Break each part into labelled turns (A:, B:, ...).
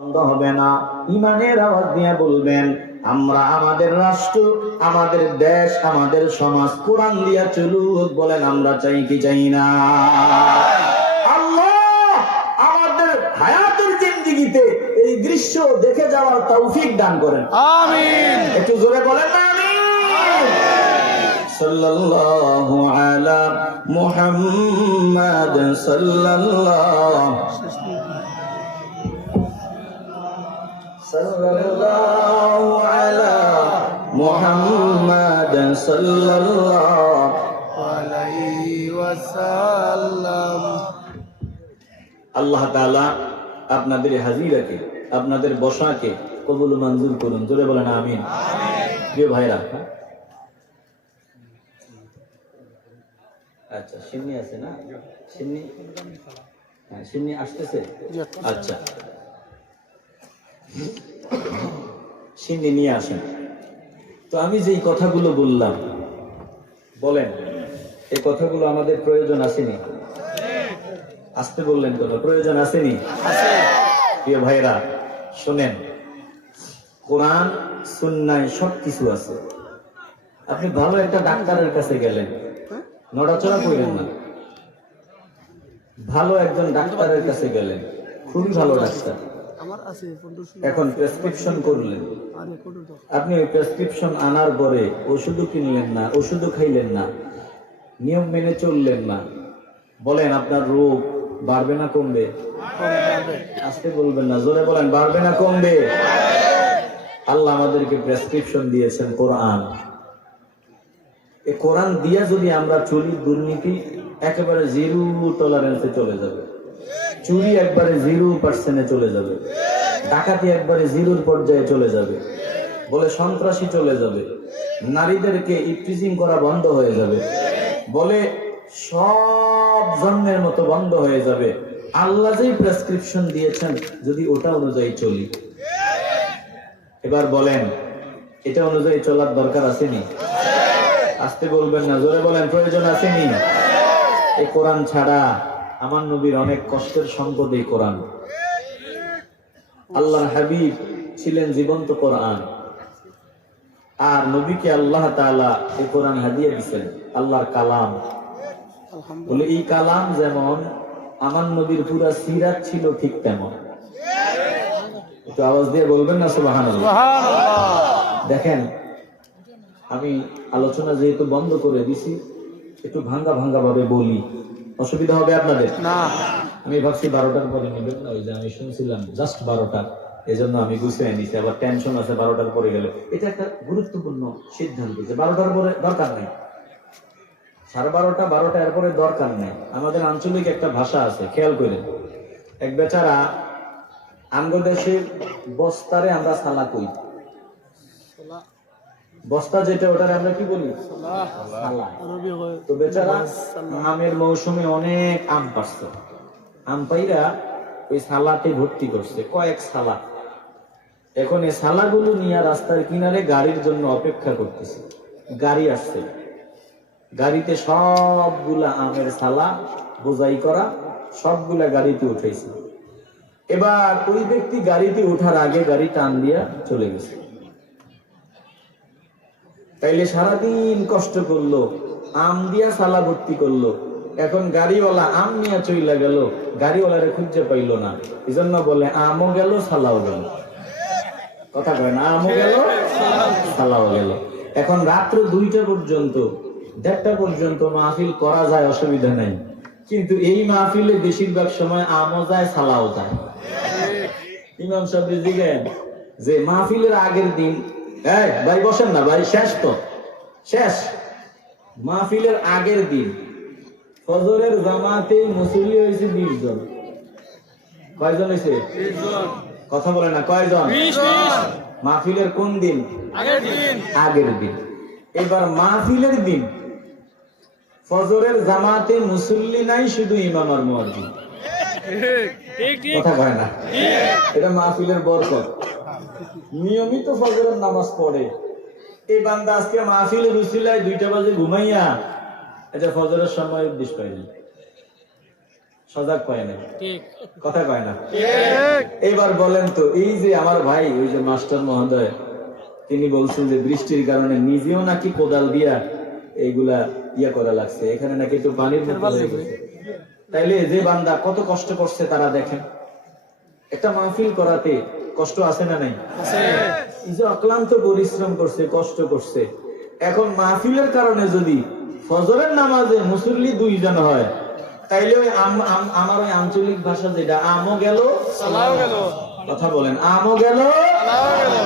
A: বন্ধ হবে না। ইমানের আওয়াজ দিয়ে বলবেন আমরা আমাদের রাষ্ট্র আমাদের দেশ আমাদের সমাজ কোরআন দিয়া চলুক বলেন আমরা চাই কি চাই না। আল্লাহ আমাদের হায়াতের জিন্দিগিতে এই দৃশ্য দেখে যাওয়ার তৌফিক দান করেন।
B: আমিন।
A: একটু জোরে বলেন না সাল্লাল্লাহু আলা মুহাম্মাদ সাল্লাল্লাহু।
B: ওয়াসাল্লাম।
A: আল্লাহ তাআলা আপনাদের হাজিরাকে আপনাদের বসাকে কবুল মঞ্জুর করুন। জোরে বলেন আমিন। প্রিয় ভাইরা হ্যাঁ? আচ্ছা সিন্নি আছে না? সিন্নি? হ্যাঁ সিন্নি আসতেছে। আচ্ছা। সিন্নি নিয়ে আসেন। তো আমি যেই কথাগুলো বললাম বলেন এই কথাগুলো আমাদের প্রয়োজন আসেনি। আসতে বললেন কেন? প্রয়োজন আসেনি? প্রিয় ভাইরা শোনেন কোরআন সুন্নায় সব কিছু আছে। আপনি ভালো একটা ডাক্তারের কাছে গেলেন। নড়াচড়া করলেন না। ভালো একজন ডাক্তারের কাছে গেলেন। খুবই ভালো ডাক্তার।
B: আমার আছে
A: এখন প্রেসক্রিপশন করলেন। আপনি ওই প্রেসক্রিপশন আনার পরে ওষুধও কিনলেন না ওষুধও খাইলেন না নিয়ম মেনে চললেন না। বলেন আপনার রোগ বাড়বে না কমবে? আসতে বলবেন না জোরে বলেন বাড়বে না কমবে? আল্লাহ আমাদেরকে প্রেসক্রিপশন দিয়েছেন কোরআন। এই কোরআন দিয়া যদি আমরা চলি দুর্নীতি একেবারে জিরো টলারেন্সে চলে যাবে। চুরি একবারে জিরো পার্সেন্টে চলে যাবে। ডাকাতি একবারে জিরোর পর্যায়ে চলে যাবে। বলে সন্ত্রাসী চলে যাবে। নারীদেরকে ইফটিজিং করা বন্ধ হয়ে যাবে। বলে সব জন্মের মতো বন্ধ হয়ে যাবে। আল্লাহ যেই প্রেসক্রিপশন দিয়েছেন, যদি ওটা অনুযায়ী চলি। এবার বলেন, এটা অনুযায়ী চলার দরকার আসেনি? আসতে বলবেন না, জোরে বলেন, প্রয়োজন আসেনি? এই কোরআন ছাড়া আমার নবীর অনেক কষ্টের সম্পদ এই কোরআন। আল্লাহর হাবিব ছিলেন জীবন্ত কোরআন। আর নবীকে আল্লাহ তাআলা এই কোরআন হাদিয়ে দিয়েছেন আল্লাহর কালাম। বলে এই কালাম যেমন আমার নবীর পুরা সিরাত ছিল ঠিক তেমন। একটু আওয়াজ দিয়ে বলবেন না সুবহানাল্লাহ? দেখেন আমি আলোচনা যেহেতু বন্ধ করে দিছি একটু ভাঙ্গা ভাঙ্গা ভাবে বলি। অসুবিধা হবে আপনাদের?
B: না।
A: আমি ভাবছি বারোটার পরে নেবেন না ওই যে আমি শুনছিলাম জাস্ট বারোটা। এই জন্য আমি গুছিয়ে নিছি আবার টেনশন আছে বারোটার পরে গেলে। এটা একটা গুরুত্বপূর্ণ সিদ্ধান্ত যে বারোটার পরে দরকার নেই। সাড়ে বারোটা বারোটা এরপরে দরকার নেই। আমাদের আঞ্চলিক একটা ভাষা আছে খেয়াল করে এক বেচারা আমগো দেশের বস্তারে আমরা সালা কই বস্তা যেটা ওটারে আমরা কি বলি? তো বেচারা আমের মৌসুমে অনেক আম পারছে। আম পাইরা ওই সালাতে ভর্তি করছে কয়েক সালা এখন এই সালাগুলো নিয়ে রাস্তার কিনারে গাড়ির জন্য অপেক্ষা করতেছে। গাড়ি আসছে। গাড়িতে সবগুলা আমের সালা বোঝাই করা সবগুলা গাড়িতে উঠেছে এবার ওই ব্যক্তি গাড়িতে ওঠার আগে গাড়ি টান দিয়া চলে গেছে। তাইলে সারাদিন কষ্ট করল, আম দিয়া সালা ভর্তি করল, এখন গাড়িওয়ালা আম নিয়ে চইলা গেল, গাড়িওয়ালারে খুঁজে পাইলো না এই জন্য বলে আমও গেল সালাও গেল। কথা কয় না, আমও গেল সালাও গেল। এখন রাত্র দুইটা পর্যন্ত, দেড়টা পর্যন্ত মাহফিল করা যায়, অসুবিধা নাই। কিন্তু এই মাহফিলে বেশিরভাগ সময় আমও যায় সালাও যায়। ইমাম সাহেব জিগেন যে মাহফিলের আগের দিন এই ভাই বসেন না ভাই শেষ তো। শেষ। মাহফিলের আগের দিন ফজরের জামাতে মুসল্লি হয়েছে বিশ জন। কয়জন হয়েছে? কথা বলে না কয়জন? মাহফিলের কোন দিন?
B: আগের দিন।
A: এবার মাহফিলের দিন ফজরের জামাতে মুসল্লি নাই শুধু ইমাম আর মুয়াজ্জিন। কথা কয় না? এটা মাহফিলের বরকত। নিয়মিত ফজরের নামাজ পড়ে। এই বান্দা আজকে মাহফিলের উসিলায় দুইটা বাজে ঘুমাইয়া এটা ফজরের সময় উদ্দেশ্য পাইনি সজাগ পায় না কথা কয় না? এবার বলেন তো এই যে আমার ভাই ওই যে মাস্টার মহোদয় তিনি বলছেন যে বৃষ্টির কারণে নিজেও নাকি কোদাল দিয়া এইগুলা ইয়া করা লাগছে। এখানে নাকি একটু পানির তাইলে যে বান্দা কত কষ্ট করছে তারা দেখেন। একটা মাহফিল করাতে কষ্ট আছে না নাই? যে অক্লান্ত পরিশ্রম করছে কষ্ট করছে। এখন মাহফিলের কারণে যদি ফজরের নামাজে মুসল্লি দুইজন হয় তাইলে ওই আমার ওই আঞ্চলিক ভাষা যেটা আমও গেল কথা বলেন আমও গেল
B: গেল।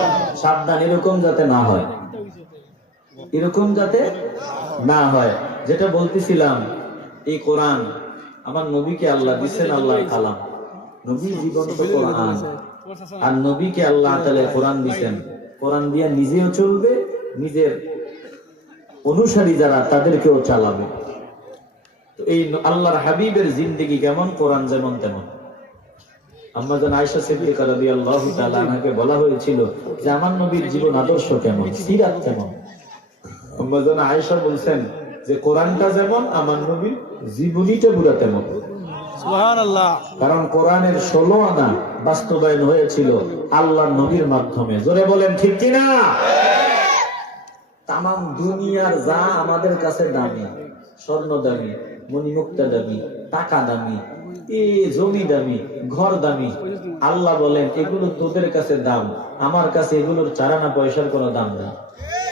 A: সাবধান এরকম যাতে না হয়। এরকম যাতে না হয়। যেটা বলতেছিলাম এই কোরআন আমার নবীকে আল্লাহ দিচ্ছেন আল্লাহ কালাম। নবী জীবন্ত কোরআন। আর নবীকে আল্লাহ কোরআন দিছেন। কোরআন দিয়ে নিজেও চলবে, নিজের অনুসারী যারা, তাদেরকেও চালাবে। এই আল্লাহর হাবিবের জিন্দেগি কেমন? কোরআন যেমন তেমন। আমরা যেন আয়সা সিদ্দিকা তাআলা আনহাকে বলা হয়েছিল যে, আমার নবীর জীবন আদর্শ কেমন? সিরাত কেমন? আমরা যেন আয়েশা বলছেন যে, কোরআনটা যেমন, আমার নবীর জীবনীটা পুরা তেমন। কারণ কোরআনের ষোলো আনা বাস্তবায়ন হয়েছিল আল্লাহ নবীর মাধ্যমে। জোরে বলেন ঠিক কিনা? তাম দুনিয়ার যা আমাদের কাছে দামি স্বর্ণ দামি মণিমুক্তা দামি টাকা দামি জমি দামি ঘর দামি আল্লাহ বলেন এগুলো তোদের কাছে দাম আমার কাছে এগুলোর চারানা পয়সার কোনো দাম না।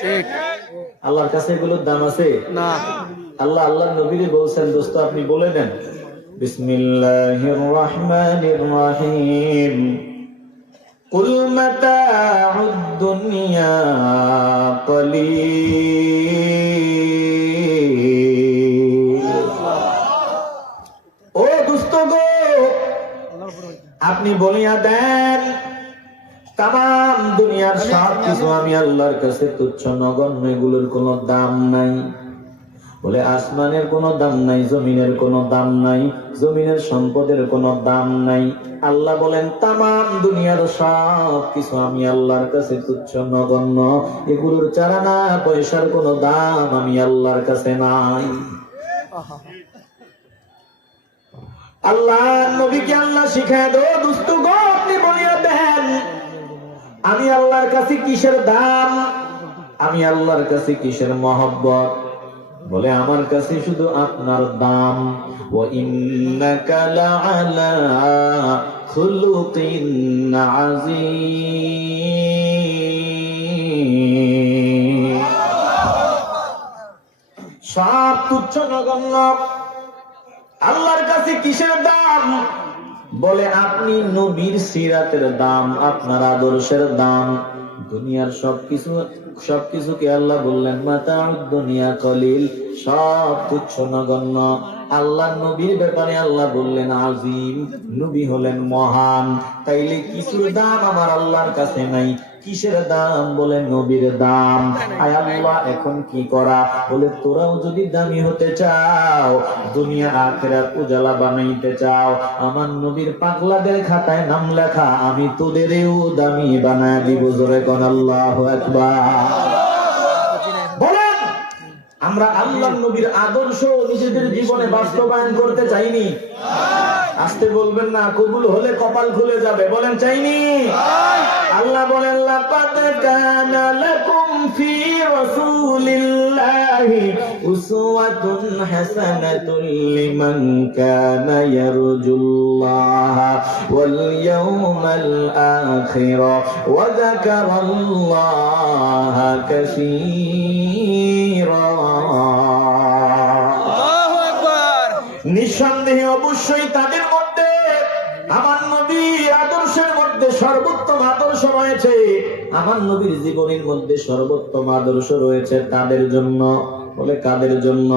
B: ঠিক।
A: আল্লাহর কাছে এগুলোর দাম আছে?
B: না।
A: আল্লাহ আল্লাহ নবীরে বলছেন দোস্ত আপনি বলে দেন বিসমিল্লাহির রহমানির রহিম কুল মাতাউদ দুনিয়া কলিল। ও দোস্ত গো, আপনি বলিয়া দেন তাম দুনিয়ার সব কিছু আমি আল্লাহর কাছে তুচ্ছ, নগণ্য এগুলোর কোনো দাম নাই। বলে, আসমানের কোনো দাম নাই, জমিনের কোনো দাম নাই, জমিনের সম্পদের কোনো দাম নাই। আল্লাহ বলেন তাম দুনিয়ার সব কিছু আমি আল্লাহর কাছে তুচ্ছ, নগণ্য। এগুলোর চারানা পয়সার কোনো দাম আমি আল্লাহর কাছে নাই। আল্লাহ, নবীকে আল্লাহ শিখায় দো দুস্থ গো, আপনি বলিয়া দেন, আমি আল্লাহর কাছে কিসের দাম? আমি আল্লাহর কাছে কিসের মহব্বত? বলে, আমার কাছে শুধু আপনার দাম। ও ইন্নাকা লাআলা সব তুচ্ছ নগণ্য। আল্লাহর কাছে কিসের দাম? বলে, আপনি নবীর সিরাতের দাম, আপনার আদর্শের দাম। দুনিয়ার সবকিছু সবকিছুকে আল্লাহ বললেন? মাতা দুনিয়া কলিল, সব তুচ্ছ নগণ্য। আল্লাহ নবীর ব্যাপারে আল্লাহ বললেন, আজিম, নবী হলেন মহান। তাইলে কিছুর দাম আমার আল্লাহর কাছে নাই। কিসের দাম? বলে নবীর দাম। আয় আল্লাহ, এখন কি করা? বলে, তোরাও যদি দামি হতে চাও, দুনিয়া আখেরাত উজালা বানাইতে চাও, আমার নবীর পাগলাদের খাতায় নাম লেখা, আমি তোদেরও দামি বানায় দিব জোরে কোন, আল্লাহ বলেন, আমরা আল্লাহ নবীর আদর্শ নিজেদের জীবনে বাস্তবায়ন করতে চাইনি। আসতে বলবেন না, কবুল হলে কপাল খুলে যাবে, বলেন চাইনি। আল্লাহ বলেন লাকাদ কানা লাকুম ফি রাসূলিল্লাহি উসওয়াতুন হাসানাতুন লিমান কানা ইয়ারজুল্লাহ ওয়াল ইয়াওমাল আখির ওয়া যাকারাল্লাহা কাসীরা.
B: আল্লাহু আকবার।
A: নিঃসন্দেহে অবশ্যই তাদের মধ্যে আমার নবীর আদর্শের সর্বোত্তম আদর্শ রয়েছে। আমার নবীর জীবনের মধ্যে সর্বোত্তম আদর্শ রয়েছে তাদের জন্য। বলে কাদের জন্য?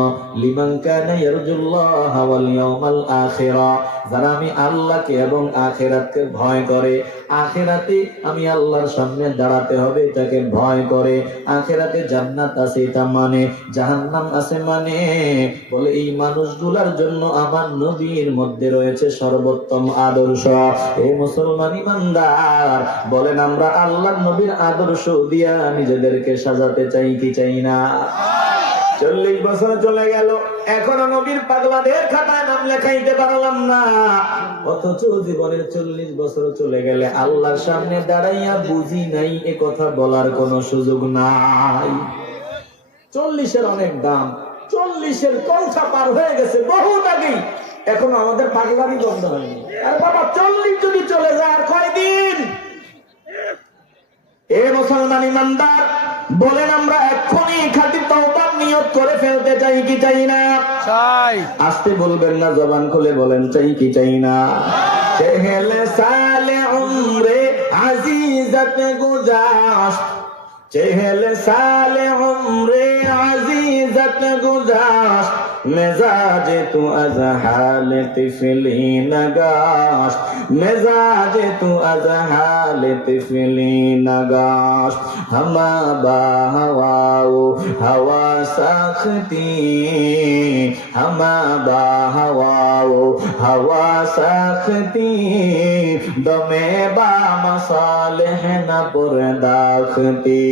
A: যারা আমি আল্লাহকে এবং আখিরাতকে ভয় করে, আখিরাতে আমি আল্লাহর সামনে দাঁড়াতে হবে, এটাকে ভয় করে। আখিরাতে জান্নাত আছে, এটা মানে জাহান্নাম আছে মানে বলে এই মানুষগুলার জন্য আমার নবীর মধ্যে রয়েছে সর্বোত্তম আদর্শ। এ মুসলমান ইমানদার, বলেন আমরা আল্লাহর নবীর আদর্শ দিয়া নিজেদেরকে সাজাতে চাই কি চাই না? চল্লিশ বছর চলে গেল। এখনও নবীর পাগলাদের খাতায় নাম লেখাইতে পারলাম না। অথচ জীবনের চল্লিশ বছর চলে গেলে আল্লাহর সামনে দাঁড়াইয়া বুঝি নাই, এ কথা বলার কোনো সুযোগ নাই। চল্লিশের অনেক দাম, চল্লিশের কংসা পার হয়ে গেছে বহুত আগেই। এখনও আমাদের পাগলামি বন্ধ হয়নি। আর বাবা, চল্লিশ যদি চলে যায় আর কয়দিন? এ মুসলমান ইমানদার, বলেন আমরা এক্ষুনি খাঁটি তওবার নিয়ত করে ফেলতে চাই কি চাই না?
B: চাই।
A: আসতে বলবেন না জবান খুলে বলেন চাই কি চাই না? চেহেলে সালে উমরে আজিজত গুজাস। চেহেলে সালে উমরে আজিজত গুজাস্ত مزاج تو از حال طفلی نگاش مزاج تو از حال طفلی نگاش ہما با ہوا ہوا ساختی، ہما با ہوا ہوا ساختی۔ دمے با مصالح نپر داختی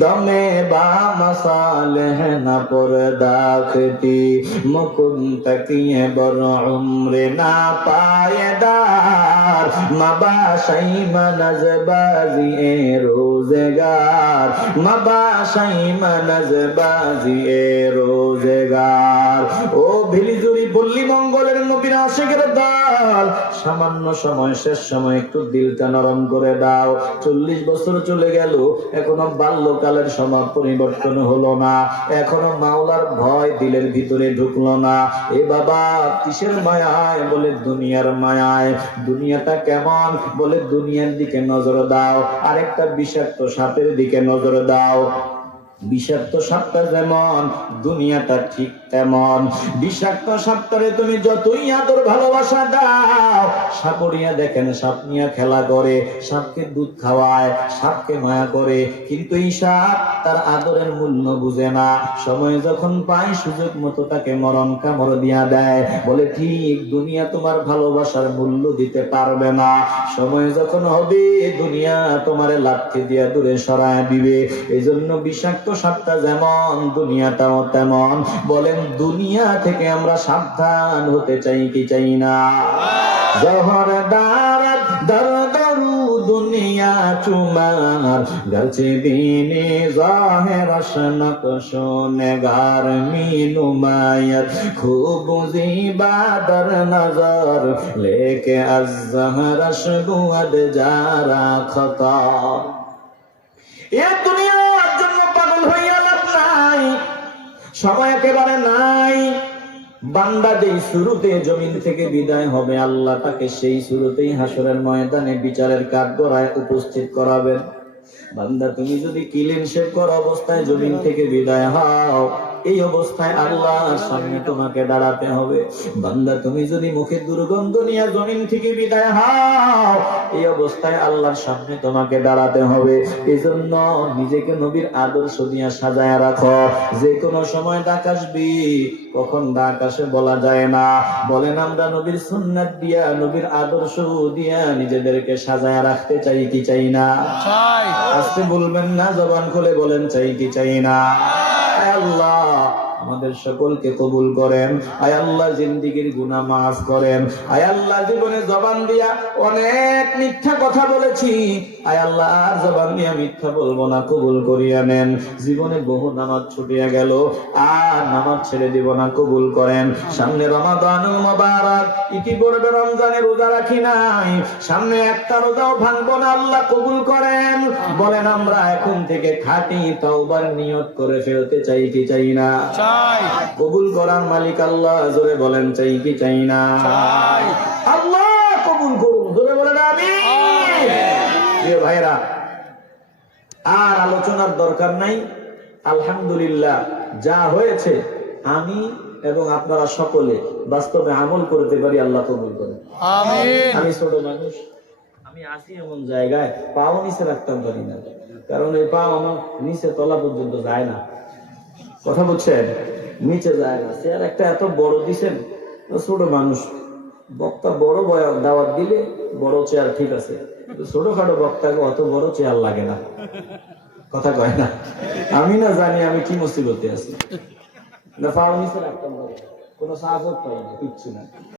A: دمے با مصالح نپر داختی۔ মুকুন তকিয়ে বড় উমরে না পায়দার মাবাসাই মানজবাজি এ রোজগার। মাবাসাই মানজবাজি এ রোজগার। ও ভিলিজুরি পল্লী মঙ্গলের নবীর আশেকের দল। সামান্য সময়, শেষ সময় একটু দিলটা নরম করে দাও। চল্লিশ বছর চলে গেল, এখনও বাল্যকালের সময় পরিবর্তন হলো না। এখনও মাওলার ভয় দিলের ভিতরে ঢুকলো না। এ বাবা, কিসের মায়ায়? বলে, দুনিয়ার মায়ায়। দুনিয়াটা কেমন? বলে, দুনিয়ার দিকে নজর দাও। আরেকটা বিষাক্ত সাপের দিকে নজর দাও। বিষাক্ত সাপটা যেমন, দুনিয়াটা ঠিক তেমন। বিষাক্ত সাপটারে তুমি যতই আদর ভালোবাসা দাও সাপড়িয়া দেখেন, সাপ নিয়ে খেলা করে, সাপকে দুধ খাওয়ায়, সাপকে মায়া করে। কিন্তু এই সাপ তার আদরের মূল্য বুঝে না। সময় যখন পায়, সুযোগ মতো তাকে মরণ কামড় দিয়া দেয়। বলে, ঠিক, দুনিয়া তোমার ভালোবাসার মূল্য দিতে পারবে না। সময় যখন হবে, দুনিয়া তোমারে লাঠি দিয়া দূরে সরায় দিবে। এই জন্য বিষাক্ত সাপটা যেমন, দুনিয়াটাও তেমন। বলেন, দুনিয়া থেকে আমরা সাবধান হতে চাই কি চাই না? জহর দুনিয়া চুমার। দিনে জাহের সনক শোনে গার মায়াত খুব নজর লেকে যারা এ দুনিয়ার সময় একেবারে নাই। বান্দা যেই শুরুতে জমিন থেকে বিদায় হবে, আল্লাহ তাকে সেই শুরুতেই হাসরের ময়দানে বিচারের কাঠগড়ায় উপস্থিত করাবেন। বান্দা, তুমি যদি কিলেন শেভ করা অবস্থায় জমিন থেকে বিদায় হও এই অবস্থায় আল্লাহর সামনে তোমাকে দাঁড়াতে হবে। বান্দা তুমি যদি মুখে দুর্গন্ধ নিয়ে জমিন থেকে বিদায় হও এই অবস্থায় আল্লাহর সামনে তোমাকে দাঁড়াতে হবে। এই জন্য নিজেকে নবীর আদর্শ দিয়া সাজায় রাখো। যে কোনো সময় ডাক আসবি কখন ডাক আসে বলা যায় না। বলেন আমরা নবীর সুন্নাত দিয়া নবীর আদর্শ দিয়া নিজেদেরকে সাজায় রাখতে চাই কি চাই না? আসতে বলবেন না জবান খুলে বলেন চাই কি চাই না? আল্লাহ। আমাদের সকলকে কবুল করেন। আয় আল্লাহ, জিন্দিগির গুণা মাফ করেন। আয় আল্লাহ, জীবনে জবান দিয়া অনেক মিথ্যা কথা বলেছি। আয় আল্লাহ আর জবান দিয়া মিথ্যা বলব না কবুল করিয়া নেন। জীবনে বহু নামাজ ছুটিয়া গেল আর নামাজ ছেড়ে দিব না কবুল করেন। সামনে রমাদান মোবারক ইতিপূর্বে রমজানে রোজা রাখি নাই। সামনে একটা রোজাও ভাঙবো না আল্লাহ কবুল করেন। বলেন আমরা এখন থেকে খাঁটি তওবার নিয়ত করে ফেলতে চাই কি চাই না? কবুল করার মালিক আল্লাহ জোরে বলেন চাই কি চাই না? আল্লাহ কবুল করুন জোরে বলেন আমি প্রিয় ভাইরা আর আলোচনার দরকার নাই। আলহামদুলিল্লাহ যা হয়েছে আমি এবং আপনারা সকলে বাস্তবে আমল করতে পারি আল্লাহ কবুল
B: আমিন।
A: আমি ছোট মানুষ আমি আসি এমন জায়গায় পাও নিচে রাখতাম পারি না। কারণ এই পা আমার নিচে তলা পর্যন্ত যায় না। কথা বলছেন? নিচে যায় না। চেয়ার একটা এত বড় দিছেন ছোট মানুষ। বক্তা বড় বয়া দাওয়াত দিলে বড় চেয়ার ঠিক আছে। কিন্তু ছোটখাটো বক্তাকে অত বড় চেয়ার লাগে না। কথা কয় না। আমি না জানি আমি কি মুসিবতে আছি। না ফাউল নিচে কোনো সাহায্য পাই না, কিচ্ছু না।